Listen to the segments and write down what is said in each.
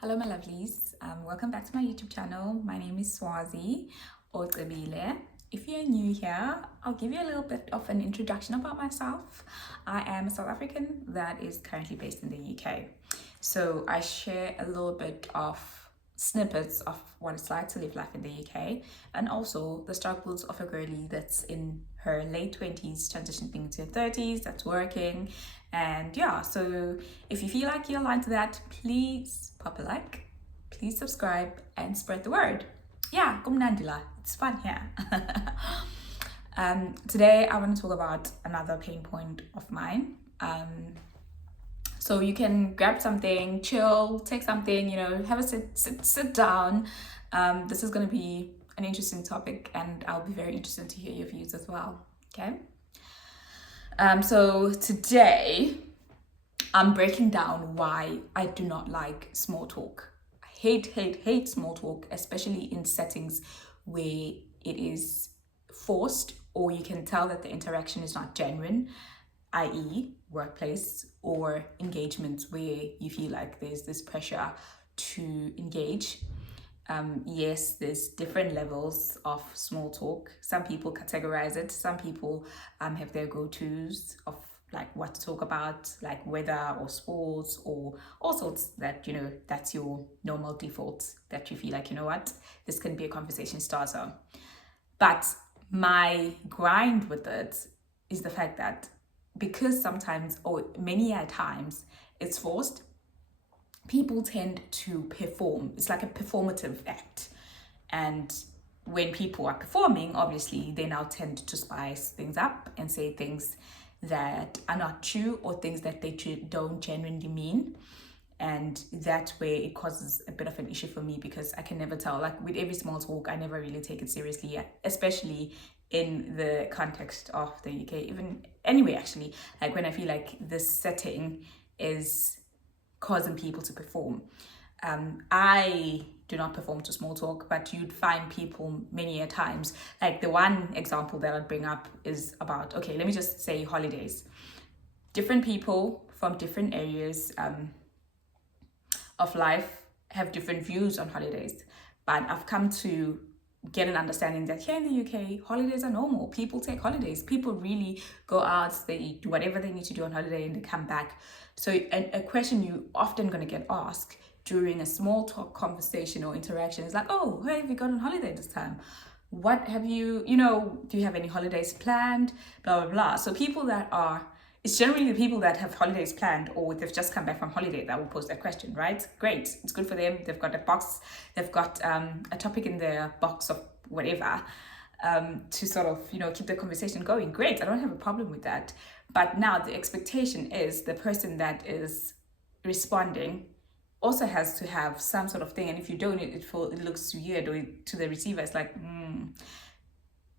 Hello my lovelies, welcome back to my YouTube channel. My name is Swazi or Tabile. If you're new here, I'll give you a little bit of an introduction about myself. I am a South African that is currently based in the UK. So I share a little bit of snippets of what it's like to live life in the UK and also the struggles of a girlie that's in her late 20s transitioning into her 30s, that's working. And yeah, so if you feel like you're aligned to that, please pop a like, please subscribe and spread the word. Yeah, kumnandila, it's fun here. Today I want to talk about another pain point of mine. So you can grab something, chill, take something, have a sit down. This is going to be an interesting topic and I'll be very interested to hear your views as well. Okay. So today I'm breaking down why I do not like small talk. I hate small talk, especially in settings where it is forced or you can tell that the interaction is not genuine, i.e. workplace or engagements where you feel like there's this pressure to engage. Yes, there's different levels of small talk. Some people categorize it. Some people have their go-tos of like what to talk about, like weather or sports or all sorts that, that's your normal default that you feel like, what, this can be a conversation starter. But my grind with it is the fact that because sometimes or many a times it's forced, people tend to perform. It's like a performative act. And when people are performing, obviously, they now tend to spice things up and say things that are not true or things that they don't genuinely mean. And that way it causes a bit of an issue for me because I can never tell. Like with every small talk, I never really take it seriously, especially in the context of the UK. Even anyway, actually, like when I feel like this setting is causing people to perform. I do not perform to small talk, but you'd find people many a times. Like the one example that I'd bring up is about, okay, let me just say holidays. Different people from different areas of life have different views on holidays. But I've come to get an understanding that here in the UK, holidays are normal. People take holidays. People really go out, they do whatever they need to do on holiday and they come back. So a question you often going to get asked during a small talk conversation or interaction is like, oh, where have you gone on holiday this time? What have you, do you have any holidays planned? Blah, blah, blah. So people that are, it's generally the people that have holidays planned or they've just come back from holiday that will pose that question, right? Great, it's good for them. They've got a box, they've got a topic in their box of whatever to sort of, keep the conversation going. Great, I don't have a problem with that. But now the expectation is the person that is responding also has to have some sort of thing. And if you don't, it looks weird or to the receiver, it's like,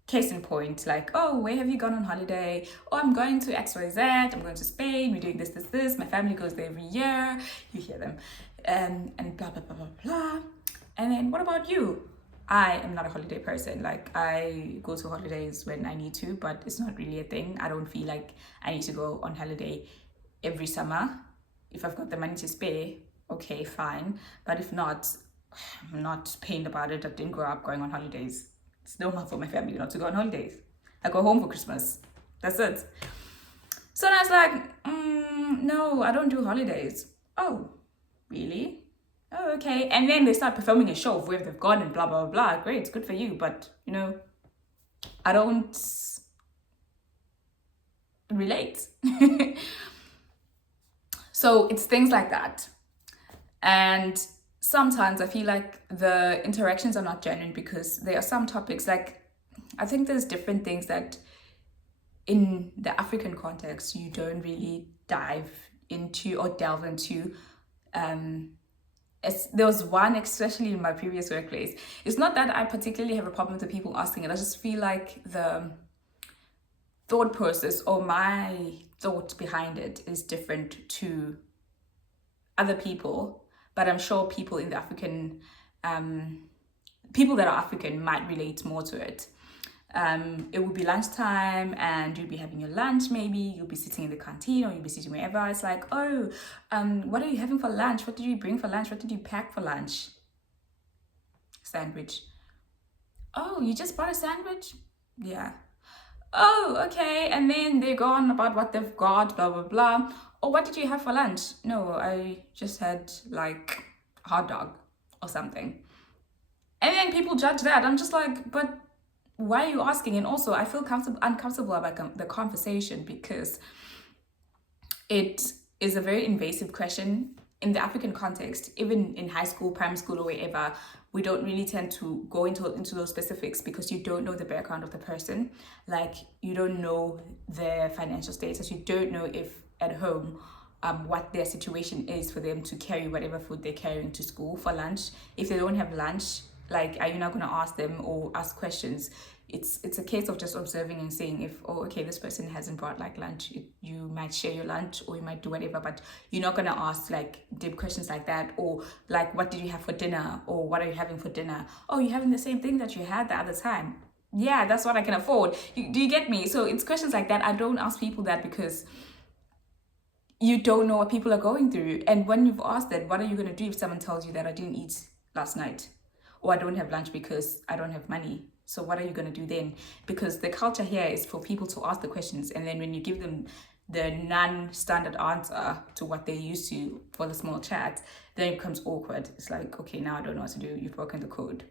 case in point, like, oh, where have you gone on holiday? Oh, I'm going to XYZ, I'm going to Spain, we're doing this. My family goes there every year. You hear them. And blah, blah, blah, blah, blah. And then what about you? I am not a holiday person. Like, I go to holidays when I need to, but it's not really a thing. I don't feel like I need to go on holiday every summer. If I've got the money to spare, okay, fine. But if not, I'm not pained about it. I didn't grow up going on holidays. It's normal for my family not to go on holidays. I go home for Christmas. That's it. So I was like, no, I don't do holidays. Oh, really? Oh, okay. And then they start performing a show of where they've gone and blah, blah, blah. Great, it's good for you. But, I don't relate. So it's things like that. And sometimes I feel like the interactions are not genuine because there are some topics, like, I think there's different things that in the African context, you don't really dive into or delve into. There was one, especially in my previous workplace. It's not that I particularly have a problem with the people asking it. I just feel like the thought process or my thought behind it is different to other people. But I'm sure people in the African, people that are African might relate more to it. It will be lunchtime and you'll be having your lunch. Maybe you'll be sitting in the canteen or you'll be sitting wherever. It's like, oh, what are you having for lunch? What did you bring for lunch? What did you pack for lunch? Sandwich. Oh, you just bought a sandwich? Yeah. Oh, okay. And then they go on about what they've got, blah, blah, blah. Oh, what did you have for lunch? No, I just had like hot dog or something. And then people judge that. I'm just like, but why are you asking? And also, I feel uncomfortable about the conversation because it is a very invasive question in the African context. Even in high school, primary school, or wherever, we don't really tend to go into those specifics because you don't know the background of the person. Like, you don't know their financial status. You don't know if at home what their situation is for them to carry whatever food they're carrying to school for lunch. If they don't have lunch, like, are you not going to ask them or ask questions? It's a case of just observing and saying, if, oh, okay, this person hasn't brought like lunch, you might share your lunch or you might do whatever, but you're not going to ask like deep questions like that, or like, what did you have for dinner, or what are you having for dinner? Oh, you're having the same thing that you had the other time. Yeah, that's what I can afford. Do you get me? So it's questions like that. I don't ask people that because you don't know what people are going through. And when you've asked that, what are you going to do if someone tells you that I didn't eat last night, or I don't have lunch because I don't have money? So what are you going to do then? Because the culture here is for people to ask the questions, and then when you give them the non-standard answer to what they're used to for the small chat, then it becomes awkward. It's like, okay, now I don't know what to do. You've broken the code.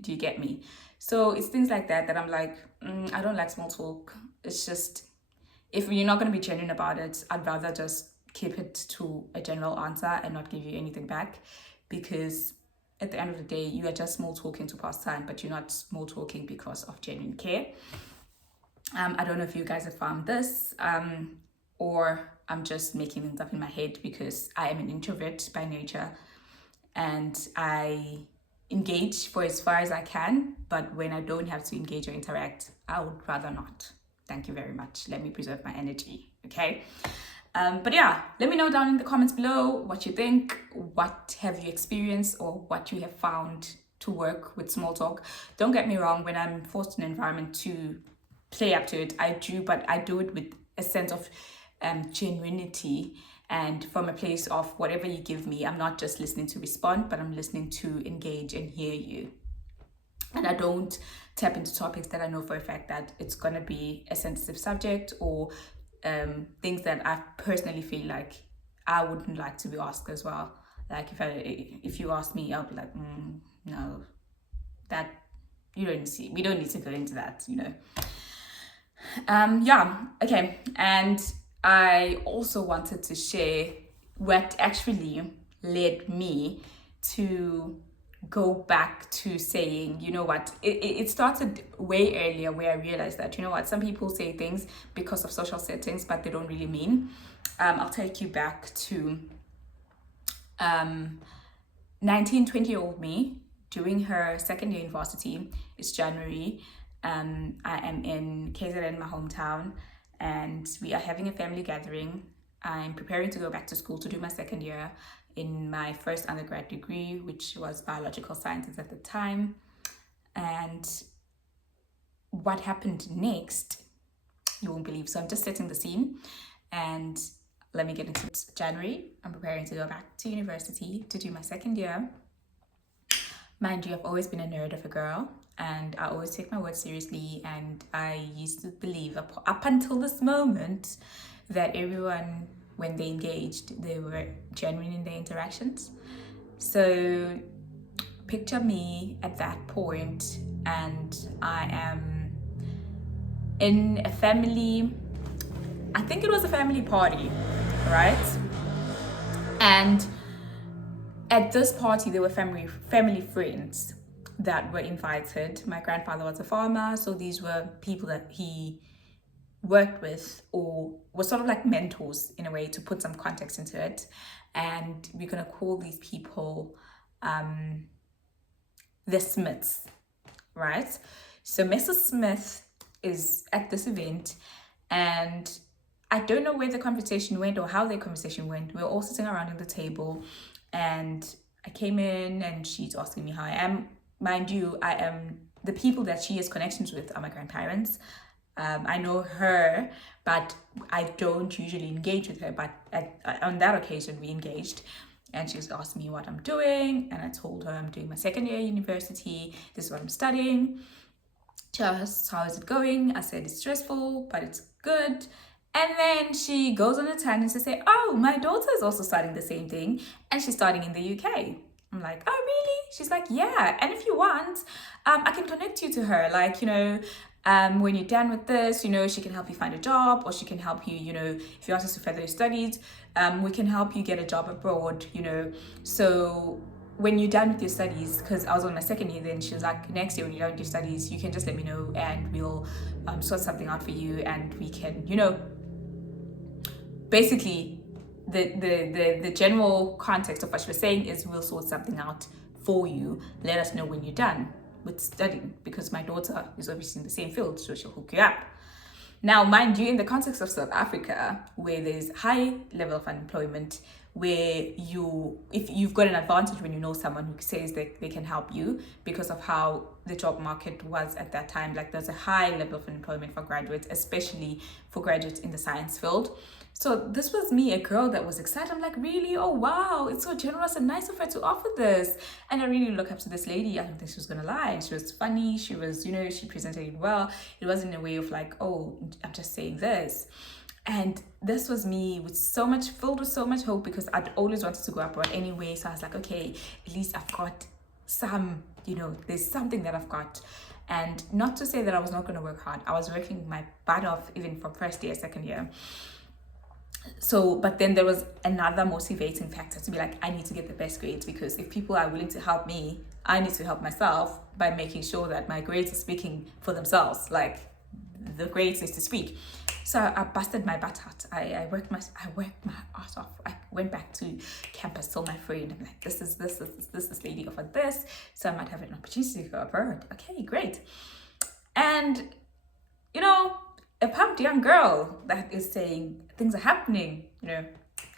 Do you get me? So it's things like that I'm like, I don't like small talk. It's just, if you're not going to be genuine about it, I'd rather just keep it to a general answer and not give you anything back, because at the end of the day, you are just small talking to pass time, but you're not small talking because of genuine care. I don't know if you guys have found this, or I'm just making things up in my head because I am an introvert by nature and I engage for as far as I can, but when I don't have to engage or interact, I would rather not. Thank you very much. Let me preserve my energy, okay? But yeah, let me know down in the comments below what you think. What have you experienced, or what you have found to work with small talk? Don't get me wrong, when I'm forced in an environment to play up to it, I do, but I do it with a sense of genuinity and from a place of whatever you give me. I'm not just listening to respond, but I'm listening to engage and hear you. And I don't tap into topics that I know for a fact that it's going to be a sensitive subject, or things that I personally feel like I wouldn't like to be asked as well. Like, if you ask me, I'll be like, no, that we don't need to go into that, you know. Yeah, okay. And I also wanted to share what actually led me to go back to saying, you know what, it started way earlier, where I realized that, you know what, some people say things because of social settings, but they don't really mean. I'll take you back to 19, 20-year-old me during her second year university. It's January. I am in KZN, my hometown, and we are having a family gathering. I'm preparing to go back to school to do my second year in my first undergrad degree, which was biological sciences at the time. And what happened next, you won't believe. So I'm just setting the scene, and let me get into it. January, I'm preparing to go back to university to do my second year. Mind you, I've always been a nerd of a girl, and I always take my work seriously, and I used to believe up until this moment that everyone, when they engaged, they were genuine in their interactions. So picture me at that point, and I am in a family, I think it was a family party, right? And at this party, there were family friends that were invited. My grandfather was a farmer, so these were people that he worked with, or were sort of like mentors in a way, to put some context into it. And we're gonna call these people the Smiths, right? So Mrs. Smith is at this event, and I don't know where the conversation went or how their conversation went. We were all sitting around at the table, and I came in and she's asking me how I am. Mind you, I am the people that she has connections with are my grandparents. I know her, but I don't usually engage with her. But on that occasion, we engaged, and she was asking me what I'm doing, and I told her I'm doing my second year university. This is what I'm studying. She asked, how is it going? I said it's stressful, but it's good. And then she goes on a tangent to say, oh, my daughter is also studying the same thing, and she's studying in the UK. I'm like, oh, really? She's like, yeah. And if you want, I can connect you to her. Like, when you're done with this, she can help you find a job, or she can help you, if you want us to further your studies, we can help you get a job abroad, So when you're done with your studies, because I was on my second year then, she was like, next year when you're done with your studies, you can just let me know and we'll sort something out for you, and we can, basically the general context of what she was saying is we'll sort something out for you. Let us know when you're done with studying, because my daughter is obviously in the same field, so she'll hook you up. Now, mind you, in the context of South Africa, where there's high level of unemployment, where if you've got an advantage when you know someone who says that they can help you, because of how the job market was at that time. Like, there's a high level of unemployment for graduates, especially for graduates in the science field. So this was me, a girl that was excited. I'm like, really? Oh, wow, it's so generous and nice of her to offer this. And I really look up to this lady. I don't think she was gonna lie. She was funny. She was, she presented it well. It wasn't a way of like, oh, I'm just saying this. And this was me filled with so much hope, because I'd always wanted to go abroad anyway. So I was like, okay, at least I've got some, there's something that I've got. And not to say that I was not going to work hard. I was working my butt off even from first year, second year. So, but then there was another motivating factor to be like, I need to get the best grades, because if people are willing to help me, I need to help myself by making sure that my grades are speaking for themselves. Like, the grades need to speak. So I busted my butt out. I worked my ass off. I went back to campus, told my friend, I'm like, this lady offered this, so I might have an opportunity to go abroad. Okay, great. And a pumped young girl that is saying things are happening.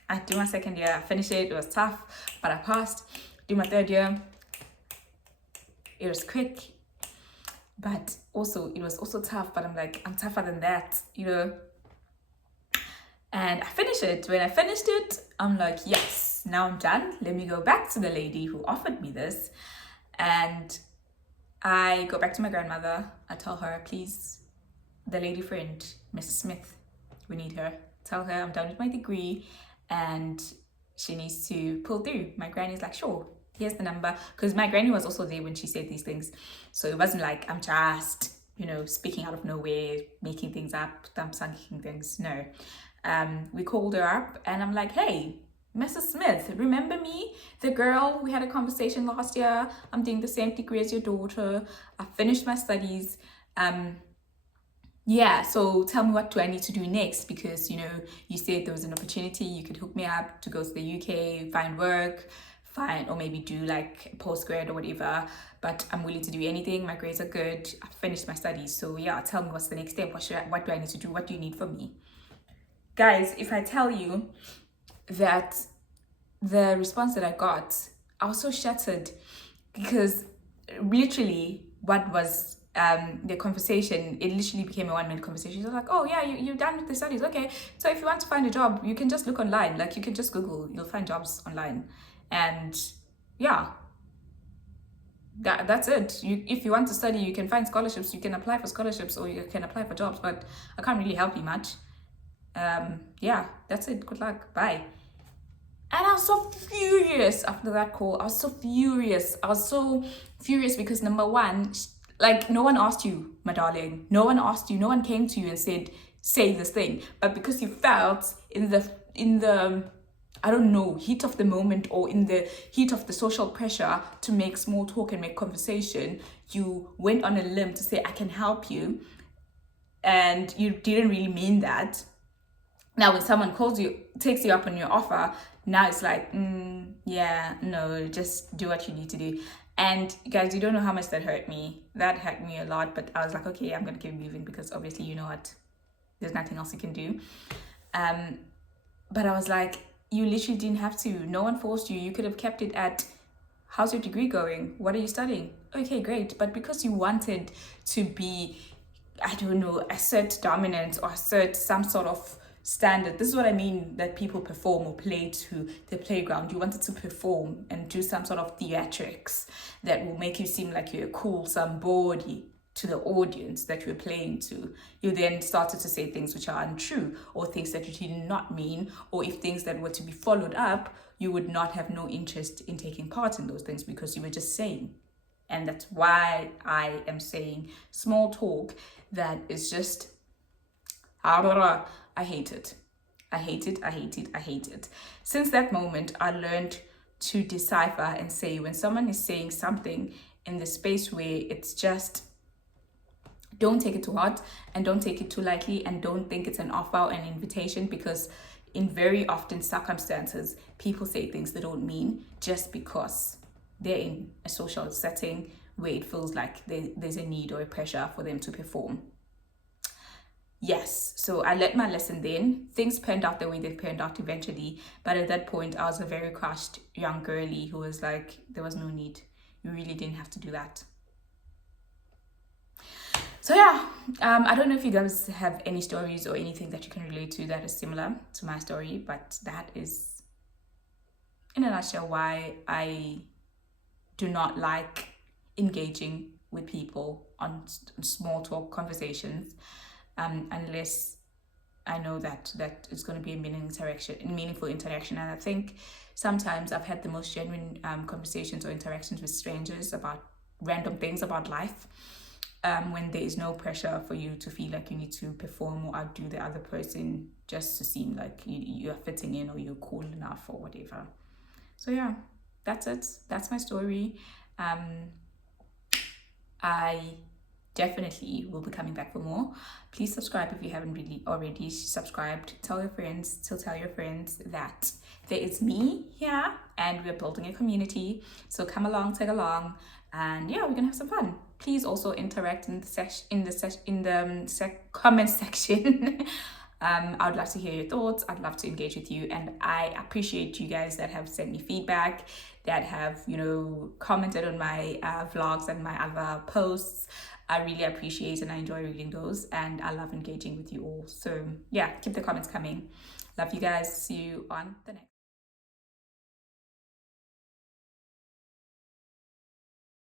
I do my second year, I finished it. It was tough, but I passed. Do my third year, it was quick. But also, it was also tough, but I'm like, I'm tougher than that, And I finished it. When I finished it, I'm like, yes, now I'm done. Let me go back to the lady who offered me this. And I go back to my grandmother. I tell her, please, the lady friend, Mrs. Smith, we need her. Tell her I'm done with my degree and she needs to pull through. My granny's like, sure. Here's the number, because my granny was also there when she said these things. So it wasn't like I'm just, speaking out of nowhere, making things up, thumb-sunking things. No. We called her up and I'm like, hey, Mrs. Smith, remember me? The girl, we had a conversation last year. I'm doing the same degree as your daughter. I finished my studies. Yeah, so tell me, what do I need to do next? Because, you said there was an opportunity. You could hook me up to go to the UK, find work, or maybe do like postgrad or whatever, but I'm willing to do anything. My grades are good. I finished my studies. So yeah, tell me what's the next step. What do I need to do? What do you need from me? Guys, if I tell you that the response that I got, I was so shattered, because literally what was the conversation, it literally became a 1-minute conversation. She was like, oh yeah, you're done with the studies. Okay, so if you want to find a job, you can just look online. Like, you can just Google, you'll find jobs online. And yeah, that's it. If you want to study, you can find scholarships, you can apply for scholarships, or you can apply for jobs, but I can't really help you much. Yeah, that's it. Good luck. Bye. And I was so furious after that call. I was so furious because, number one, like, no one asked you, my darling. No one asked you. No one came to you and said, say this thing. But because you felt in the I don't know, heat of the moment, or in the heat of the social pressure to make small talk and make conversation, you went on a limb to say, I can help you. And you didn't really mean that. Now, when someone calls you, takes you up on your offer, now it's like, yeah, no, just do what you need to do. And guys, you don't know how much that hurt me. That hurt me a lot, but I was like, okay, I'm going to keep moving, because obviously, you know what, there's nothing else you can do. But I was like, you literally didn't have to. No one forced you. You could have kept it at how's your degree going? What are you studying? Okay, great. But because you wanted to be, I don't know, assert dominance or assert some sort of standard. This is what I mean, that people perform or play to the playground. You wanted to perform and do some sort of theatrics that will make you seem like you're cool somebody to the audience that you're playing to. You then started to say things which are untrue, or things that you did not mean, or if things that were to be followed up, you would not have no interest in taking part in those things because you were just saying. And that's why I am saying small talk that is just, I hate it. I hate it, I hate it, I hate it. Since that moment, I learned to decipher and say when someone is saying something in the space where it's just, don't take it too hard and don't take it too lightly, and don't think it's an offer or an invitation, because in very often circumstances, people say things they don't mean just because they're in a social setting where it feels like there's a need or a pressure for them to perform. Yes, so I learned my lesson then. Things panned out the way they panned out eventually. But at that point, I was a very crushed young girly who was like, there was no need. You really didn't have to do that. So yeah, I don't know if you guys have any stories or anything that you can relate to that is similar to my story, but that is, in a nutshell, why I do not like engaging with people on small talk conversations, unless I know that it's going to be a meaningful interaction. And I think sometimes I've had the most genuine conversations or interactions with strangers about random things about life, when there is no pressure for you to feel like you need to perform or outdo the other person just to seem like you're fitting in or you're cool enough or whatever. So yeah, that's it. That's my story. I definitely will be coming back for more. Please subscribe if you haven't really already subscribed. Tell your friends that there is me here and we're building a community. So come along, tag along, and yeah, we're gonna have some fun. Please also interact in the comment section. I would love to hear your thoughts. I'd love to engage with you, and I appreciate you guys that have sent me feedback, that have, commented on my vlogs and my other posts. I really appreciate and I enjoy reading those, and I love engaging with you all. So yeah, keep the comments coming. Love you guys. See you on the next.